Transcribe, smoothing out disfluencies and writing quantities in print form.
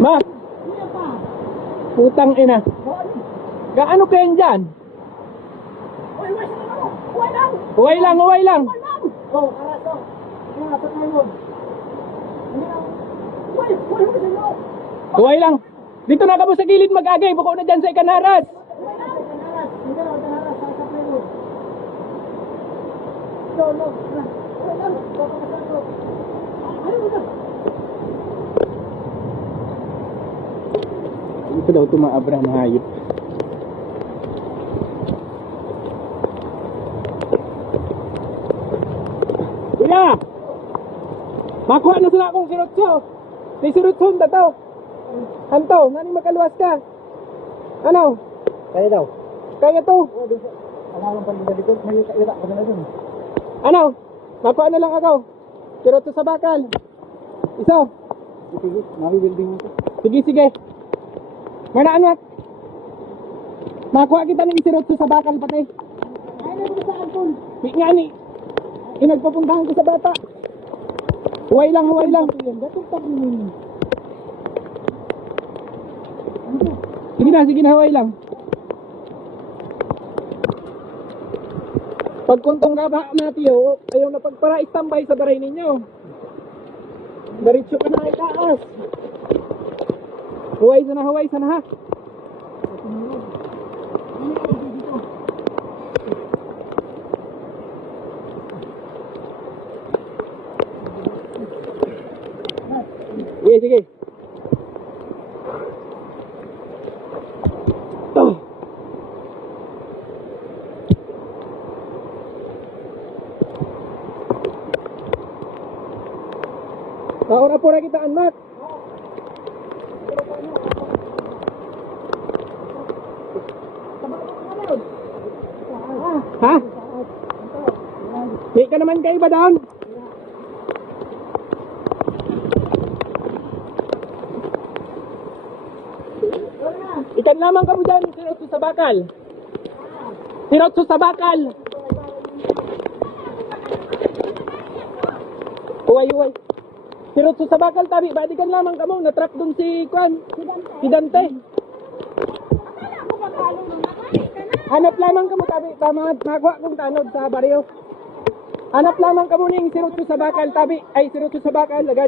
Ma, putang ina. Gaano kayo dyan? Uway lang, uway lang. Oh, araso. Araso tayo. Uway lang. Dito na ka mo sa gilid mag-agay. Buko na dyan sa ikanaras. Ito daw tumaabra na hayop. Kuya! Makuha na sila akong sirutso. May sirutson na to. Anto, nani makaluwas ka? Ano? Kaya daw. Kaya to. Ano lang pala dito? May ira pa na dun. Ano? Makuha na lang ako. Sirutso sa bakal. Isa. Sige, mami-building mo ito. Sige, sige. Mana anak? Makuha kita ng sirutso sa bakal pati. Ay, nandito sa ampun. May nga ni. Inagpapuntahan ko sa bata. Huway lang, huway lang. Gatong tabi mo. Sige na, huway lang. Pagkuntong ka ba, Matthew, ayaw na pagpara-istambay sa baray ninyo. Diretso ka na itaas. Huway sana ha. Sige, sige. Oh. Nauna po na kita, anak. Ha? Di ka naman kayo ba doon? Ikan lamang ka mo dyan, sirotso sa bakal. Sirotso sa bakal. Uway. Sirotso sa bakal, tabi. Badikan lamang ka mo. Natrap dun si Kwan. Si Dante. Hanap lamang ka mo, tabi. Tama, magwa kong tanod sa baryo. Hanap lamang ka mo ning sirotso sa bakal, tabi. Ay, sirotso sa bakal.